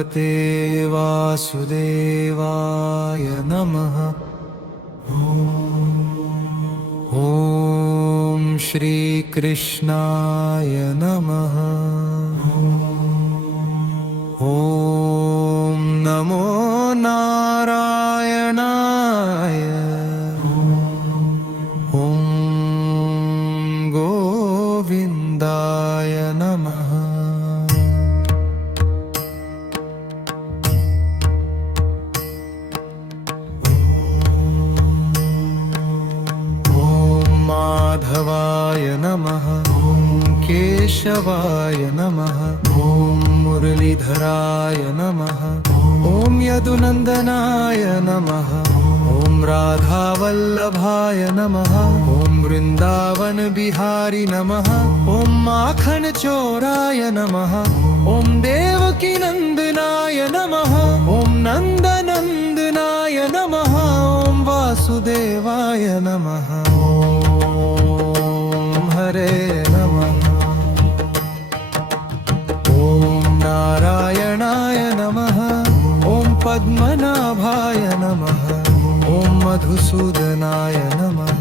भगवते वासुदेवाय नमः। ॐ श्री कृष्णाय नमः। ॐ नमो नारायणाय। ॐ गोविन्दाय नमः। माधवाय नमः। केशवाय नमः। मुरलीधराय नमः। यदुनन्दनाय नमः। राधावल्लभाय नमः। वृन्दावन बिहारी नमः। माखन चोराय नमः। देवकी नन्दनाय नमः। नन्दनन्दनाय नमः। वासुदेवाय नमः। हरे नमः। नारायणाय नमः। पद्मनाभाय नमः। मधुसूदनाय नमः।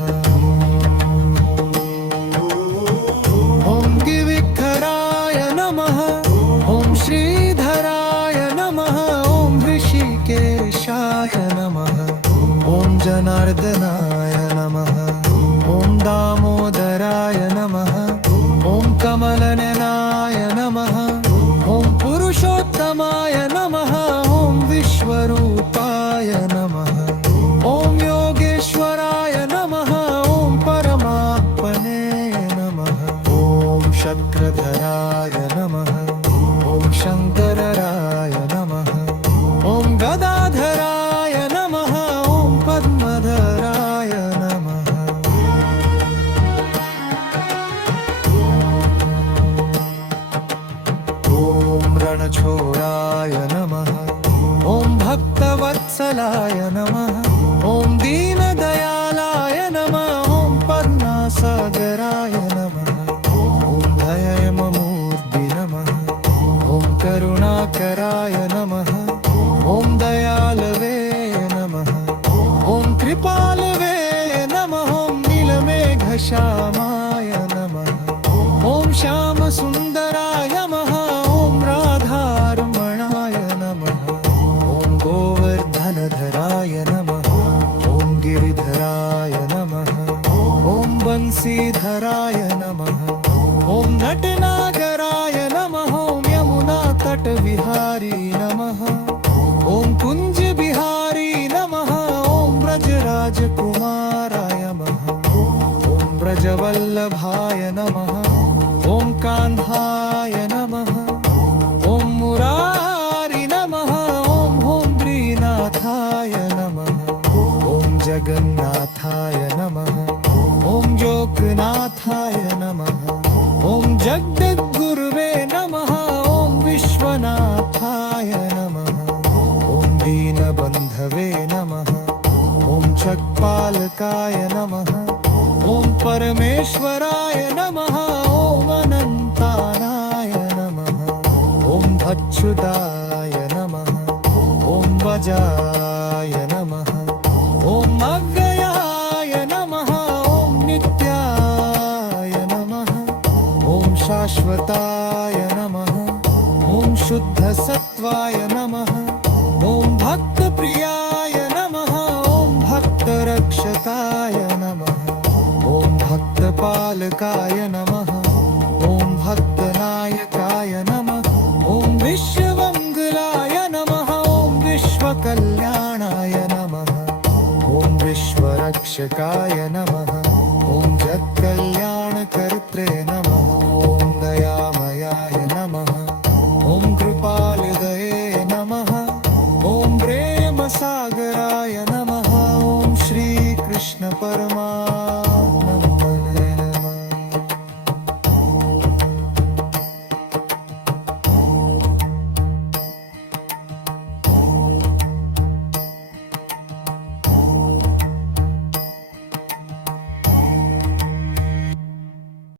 गिरिधराय नमः। श्रीधराय नमः। ऋषिकेशाय नमः। जनार्दनाय नमः। दामोदराय नमः। कमलनयनाय नमः। पुरुषोत्तमाय नमः। विश्वरूपाय नमः। योगेश्वराय नमः। परमात्मने नमः। शक्रधराय नमः। शङ्कराय नमः। गदाधराय नमः। पद्मधराय नमः। रणछोडाय नमः। भक्तवत्सलाय नमः। दीनदयालाय नमः। पद्मासागराय नमः। दयमूर्ति नमः। करुणाकराय नमः। दयालवे नमः। कृपालवे नमः। नीलमेघश्यामाय नमः। श्यामसुन्दराय नमः। राधारमणाय नमः। गोवर्धनधराय नमः। गिरिधराय नमः। बंसीधराय नमः। नटनागराय नमः। यमुनातटविहारी नमः। कुञ्जबिहारी नमः। ब्रजराजकुमाराय नमः। ब्रजवल्लभाय नमः। कान्हाय नमः। मुरारी नमः। द्रीनाथाय नमः। जगन्नाथाय नमः। योगनाथाय नमः। जगद्गुरुवे नमः। विश्वनाथाय नमः। दीनबन्धवे नमः। जगपालकाय नमः। परमेश्वराय नमः। अनन्तानाय नमः। अच्युताय नमः। वजाय नमः। अव्ययाय नमः। नित्याय नमः। शाश्वताय नमः। शुद्धसत्त्वाय नमः। भक्तप्रियाय नमः। भक्तरक्षकाय नमः। भक्तपालकाय नमः।